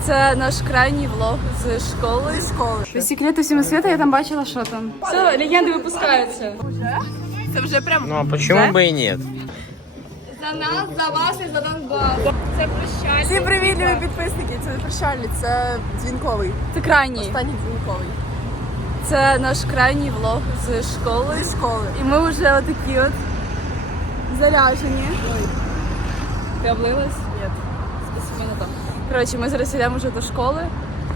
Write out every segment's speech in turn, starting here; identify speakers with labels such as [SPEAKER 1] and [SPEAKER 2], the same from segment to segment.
[SPEAKER 1] Це наш крайній влог з школи. По секрету всьому світу я там бачила, що там. Все, легенди випускаються.
[SPEAKER 2] Це вже прям...
[SPEAKER 3] Ну а почему бы и нет?
[SPEAKER 1] За нас, за вас і за Донбас. Це прощальний.
[SPEAKER 2] Всім привіт, любі підписники! Це не прощальний, це дзвінковий.
[SPEAKER 1] Це крайній.
[SPEAKER 2] Останній дзвінковий.
[SPEAKER 1] Це наш крайній влог з школи. І ми вже отакі от заряжені. Ти облилась?
[SPEAKER 2] Ні.
[SPEAKER 1] Спасибо, не там. Коротше, ми зараз йдемо вже до школи.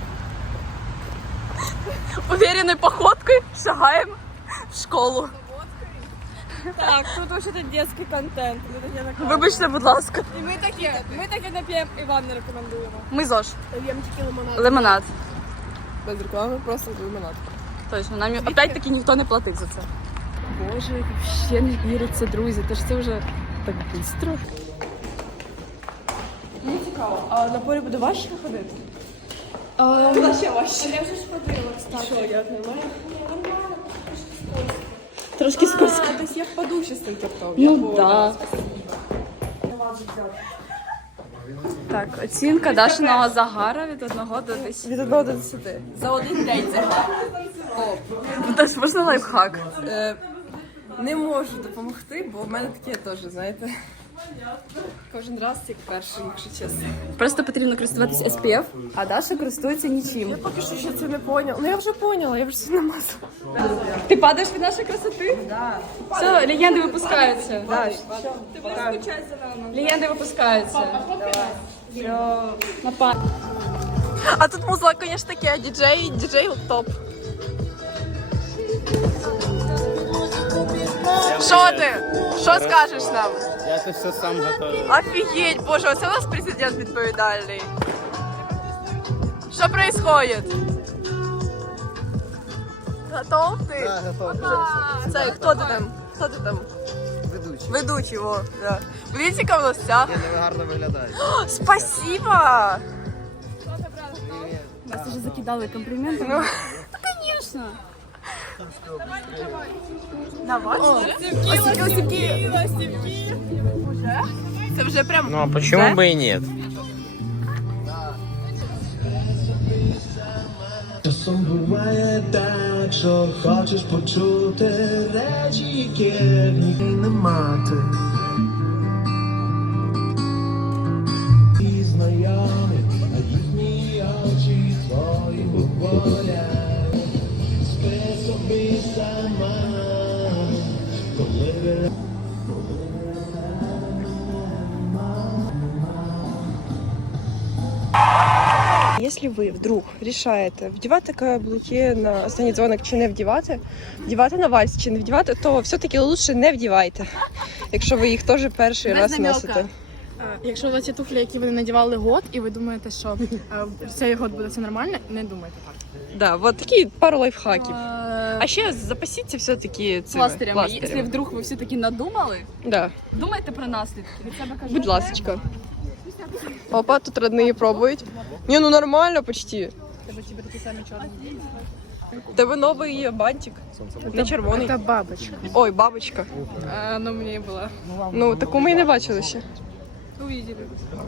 [SPEAKER 1] Увереною походкою шагаємо в школу.
[SPEAKER 2] Так, тут вообще-то детський контент.
[SPEAKER 1] Вибачте, будь ласка.
[SPEAKER 2] І ми таке нап'ємо і вам не рекомендуємо.
[SPEAKER 1] Ми ЗОЖ.
[SPEAKER 2] П'ємо тільки лимонад.
[SPEAKER 1] Лимонад.
[SPEAKER 2] Без реклами, просто лимонад.
[SPEAKER 1] Точно, нам опять-таки ніхто не платив за це. Боже, як ще не віриться, друзі. Тож це вже так швидко.
[SPEAKER 2] Мені цікаво, а на полі буде важче ходити? Куди ще важче? Я вже ж ходила, кстати. Що, як немає?
[SPEAKER 1] Трошки скользко.
[SPEAKER 2] Тобто я впаду ще з цим тортом.
[SPEAKER 1] Ну так. Так, оцінка Дашиного загара від 1 до 10.
[SPEAKER 2] Від 1 до 10. За один день це.
[SPEAKER 1] Даш, можна лайфхак?
[SPEAKER 2] Не можу допомогти, бо в мене таке теж, знаєте. Кожен раз як перший, якщо чесно.
[SPEAKER 1] Просто потрібно користуватися SPF, а Даша користується нічим.
[SPEAKER 2] Я поки що ще це не поняла. Ну я вже поняла, я вже все намазала.
[SPEAKER 1] Ти падаєш від нашої красоти? Так. Все, легенди випускаються.
[SPEAKER 2] Даш,
[SPEAKER 1] Ти будеш скучати за нами. Легенди випускаються. Все, напад.
[SPEAKER 2] А тут музла, звісно, таке, діджей топ. Що ти? Що скажеш нам?
[SPEAKER 3] Я это все сам готовил.
[SPEAKER 2] Офігеть, боже, оце у нас президент відповідальний. Що происходит? Готов ти?
[SPEAKER 3] Да, готов.
[SPEAKER 2] Це, хто ти там? Хто ти там?
[SPEAKER 3] Ведучий.
[SPEAKER 2] Ведучий, во, да. Дивіться, яка в нас ця.
[SPEAKER 3] Ні, ви гарно виглядаєте.
[SPEAKER 2] Спасибо!
[SPEAKER 1] Нас вже закидали компліментами.
[SPEAKER 2] Ну,
[SPEAKER 1] Звісно.
[SPEAKER 2] давай. Осіпки. Це вже прям...
[SPEAKER 3] Ну а почему бы и нет?
[SPEAKER 4] Часом буває так, що хочеш почути речі, яких ніхто не мати. І знайомі, а їхні очі твої говорять. Спи собі сама, коли ви...
[SPEAKER 2] Якщо ви вдруг рішаєте вдівати каблуки на останній дзвоник чи не вдівати, вдівати на вальс чи не вдівати, то все-таки краще не вдівайте, якщо ви їх теж перший раз носите.
[SPEAKER 5] Якщо у вас є туфлі, які ви не надівали год, і ви думаєте, що цей год буде все нормально, не думайте так.
[SPEAKER 2] Да, вот такі пару лайфхаків. А ще запасіться все-таки цими
[SPEAKER 1] Пластирями. Якщо вдруг ви все-таки надумали,
[SPEAKER 2] Да,
[SPEAKER 1] думайте про наслідки. Від себе кажу.
[SPEAKER 2] будь ласочка. Опа, тут родные пробують. Ні, ну нормально почти. Тебе новий бантик. Не червоний.
[SPEAKER 5] Це бабочка.
[SPEAKER 2] Ой, бабочка.
[SPEAKER 5] Вона мені була.
[SPEAKER 2] Ну, таку ми і не бачили ще.
[SPEAKER 5] Увидели.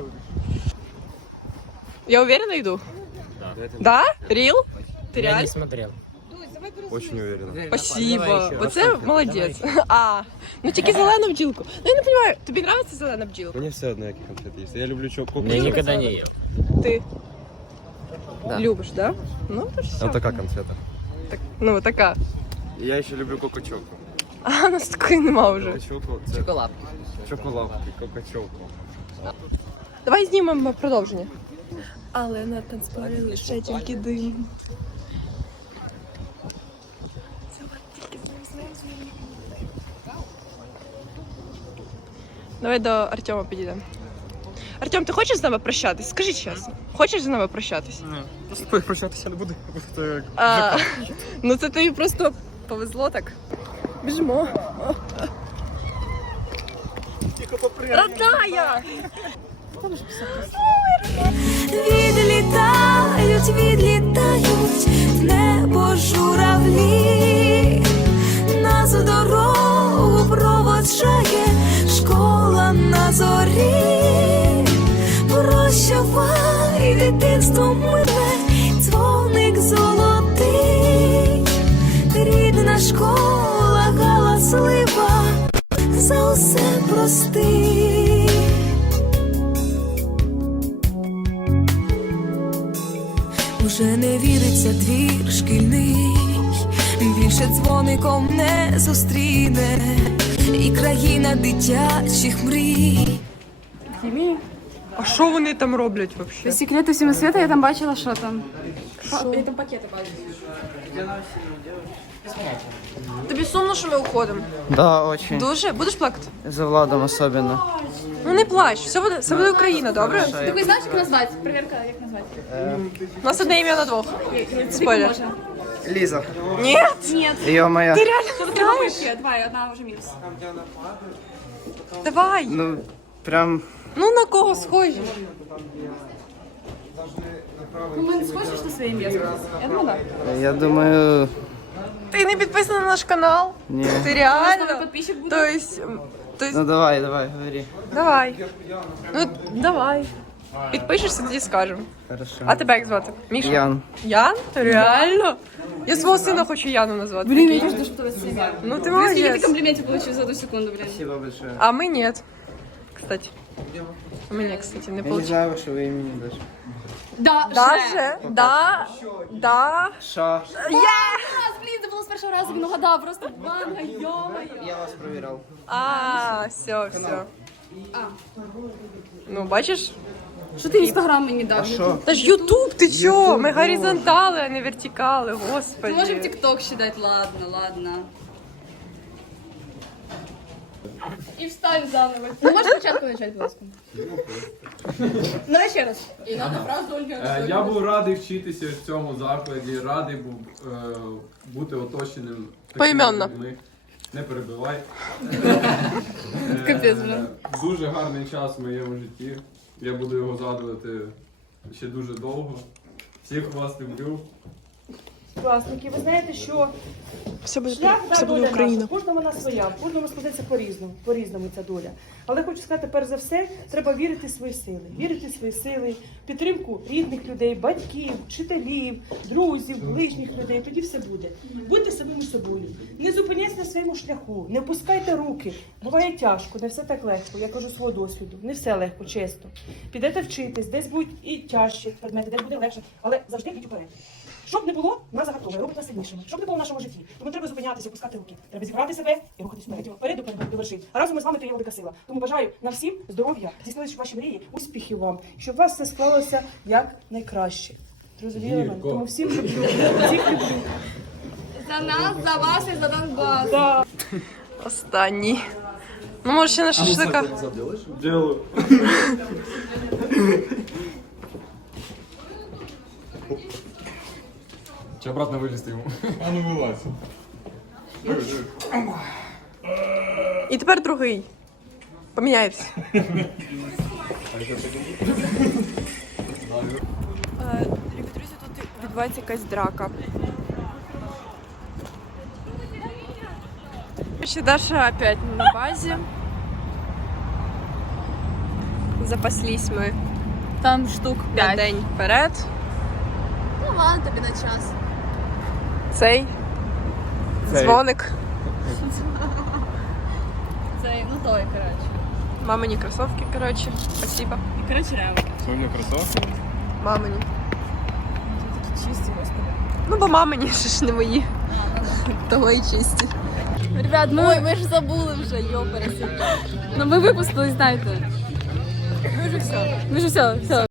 [SPEAKER 2] Я уверенно йду? Да? Рил? Ти
[SPEAKER 3] Я не
[SPEAKER 2] реально?
[SPEAKER 3] смотрел.
[SPEAKER 6] Очень уверенно.
[SPEAKER 2] Спасибо. Оце молодець. А, ну тільки зелену бджілку. Ну я не розумію, тобі подобається зелена бджілка?
[SPEAKER 6] Мне все одно, які конфети есть. Я люблю коко.
[SPEAKER 3] Я никогда не ел.
[SPEAKER 2] Ти любиш, да? Ну, то ж все.
[SPEAKER 6] А така конфета.
[SPEAKER 2] Так, ну, така.
[SPEAKER 6] Я еще люблю коко-чоко.
[SPEAKER 2] А, у нас такої нема вже.
[SPEAKER 6] Коко-чоко – це
[SPEAKER 3] Шоколад.
[SPEAKER 6] чоколадки, коко-чоко.
[SPEAKER 2] Давай знімемо продовження. Але на танцполі лише тільки дим. Давай до Артема підійдемо. Артем, ти хочеш з нами прощатись? Скажи чесно. Хочеш з нами прощатись?
[SPEAKER 6] З тобою прощатися не буду.
[SPEAKER 2] Ну це тобі просто повезло так. Біжимо. Родная!
[SPEAKER 7] Відлітають в небо журавлі, нас у дорогу проводжає школа на зорі. Прощавай, дитинство миле, дзвоник золотий, рідна школа галаслива, за усе прости. Уже не віриться двір шкільний, більше дзвоником не зустріне, і країна дитячих мрій.
[SPEAKER 5] Хімії?
[SPEAKER 2] А що вони там роблять взагалі?
[SPEAKER 5] Секрети всього світу, я там бачила, що там.
[SPEAKER 2] Я там пакети бачу. Тобі сумно, що ми уходимо?
[SPEAKER 3] Да, очень.
[SPEAKER 2] Дуже? Будеш плакати?
[SPEAKER 3] За Владом особенно.
[SPEAKER 2] Ну не плач, все буде Україна, добре?
[SPEAKER 5] Ти хоч знаєш, як назвати? Перевірка, як назвати?
[SPEAKER 2] У нас одне ім'я на двох. Спойлер.
[SPEAKER 3] Лиза.
[SPEAKER 2] Ні?
[SPEAKER 3] Ё-моё.
[SPEAKER 2] Ти реально знаєш?
[SPEAKER 5] Давай, одна вже мінус.
[SPEAKER 2] Давай.
[SPEAKER 3] Ну, прям...
[SPEAKER 2] Ну на кого схожі?
[SPEAKER 5] Ну, ми не схожі на своє ім'я сказати? Я думаю, так.
[SPEAKER 3] Я думаю...
[SPEAKER 2] Ти не підписана на наш канал?
[SPEAKER 3] Ні.
[SPEAKER 2] Ти реально?
[SPEAKER 5] Підписчик буде?
[SPEAKER 2] Тобто,
[SPEAKER 3] Ну давай, говори.
[SPEAKER 2] давай. Ну, давай. Підпишешся, тоді скажемо.
[SPEAKER 3] Хорошо.
[SPEAKER 2] А тебе як звати? Міша?
[SPEAKER 3] Ян.
[SPEAKER 2] Ян? Реально? Я свого сина хочу Яну назвати.
[SPEAKER 5] Блін, я
[SPEAKER 2] Прикинь.
[SPEAKER 5] теж дуже тебе себе.
[SPEAKER 2] Ну ти
[SPEAKER 5] Скільки ти
[SPEAKER 2] молодець.
[SPEAKER 5] компліментів отримав за одну секунду, блін?
[SPEAKER 3] Спасибо большое.
[SPEAKER 2] А мы нет. Кстати. У меня, кстати, не
[SPEAKER 3] Я не
[SPEAKER 2] получилось.
[SPEAKER 3] знаю вашего имени даже.
[SPEAKER 5] Да,
[SPEAKER 2] Даже? Да.
[SPEAKER 3] Ша.
[SPEAKER 5] Блін, це було з першого разу, він угадав, просто банга, йо-моє.
[SPEAKER 3] Я вас проверял.
[SPEAKER 2] А, все. Ну, бачиш?
[SPEAKER 5] Що ти інстаграм мені дав?
[SPEAKER 3] Шо?
[SPEAKER 2] Та ж Ютуб, ти чо? Ми горизонтали, а не вертикали,
[SPEAKER 5] Ми
[SPEAKER 2] господи.
[SPEAKER 5] можемо тік-ток ще дати, ладно. І встань заново. Ну, можеш спочатку почати, будь ласка? Давай ще раз. І надо фразу Ольги.
[SPEAKER 8] Я був радий вчитися в цьому закладі, радий був бути оточеним такими
[SPEAKER 2] Поіменно.
[SPEAKER 8] людьми. Не перебивай.
[SPEAKER 5] Капець, блін.
[SPEAKER 8] Дуже гарний час в моєму житті. Я буду його згадувати ще дуже довго. Всіх вас люблю.
[SPEAKER 9] Класники, ви знаєте, що
[SPEAKER 2] Все буде,
[SPEAKER 9] шлях
[SPEAKER 2] все буде
[SPEAKER 9] доля
[SPEAKER 2] Україна.
[SPEAKER 9] наша, кожна вона своя, в кожному складеться по-різному ця доля. Але хочу сказати, перш за все, треба вірити в свої сили, в підтримку рідних людей, батьків, вчителів, друзів, ближніх людей, тоді все буде. Будьте самими собою, не зупиняйтесь на своєму шляху, не опускайте руки. Буває тяжко, не все так легко, я кажу свого досвіду, не все легко, чесно. Підете вчитись, десь будуть і тяжчі предмети, десь буде легше, але завжди йдіть уперед. Щоб не було, нас заготовує, робить нас сильнішими. Щоб не було в нашому житті, тому треба зупинятися, опускати руки. Треба зібрати себе і рухатись вперед до вершин. А разом ми з вами то є велика сила. Тому бажаю нам всім здоров'я, здійснилися ваші мрії, успіхів вам, щоб у вас все склалося як найкраще. Зрозуміли мене? Тому всім люблю. Всіх люблю.
[SPEAKER 5] За нас, за вас і за Донбас.
[SPEAKER 2] Останній. Ну, може, ще на шашлика.
[SPEAKER 8] Дякую. Чи обратно вилізти йому? А ну вилазь.
[SPEAKER 2] І тепер другий. Поміняється. Любі друзі, тут відбувається якась драка. Ще Даша опять на базі. Запаслись ми
[SPEAKER 5] Там штук
[SPEAKER 2] на день вперед.
[SPEAKER 5] Ну ладно, тобі на час.
[SPEAKER 2] Цей дзвоник.
[SPEAKER 5] Це, ну той, коротше.
[SPEAKER 2] Мамині кросовки, коротше. Спасибо.
[SPEAKER 5] І коротше реально.
[SPEAKER 8] Сьогодні кросовки.
[SPEAKER 2] Мамині.
[SPEAKER 5] Такі чисті, господи.
[SPEAKER 2] Ну, бо мамині ж не мої. Того і чисті.
[SPEAKER 5] Ребят, ми ж забули вже, йопереся. Ну ми випустили, знаєте. Ми ж все.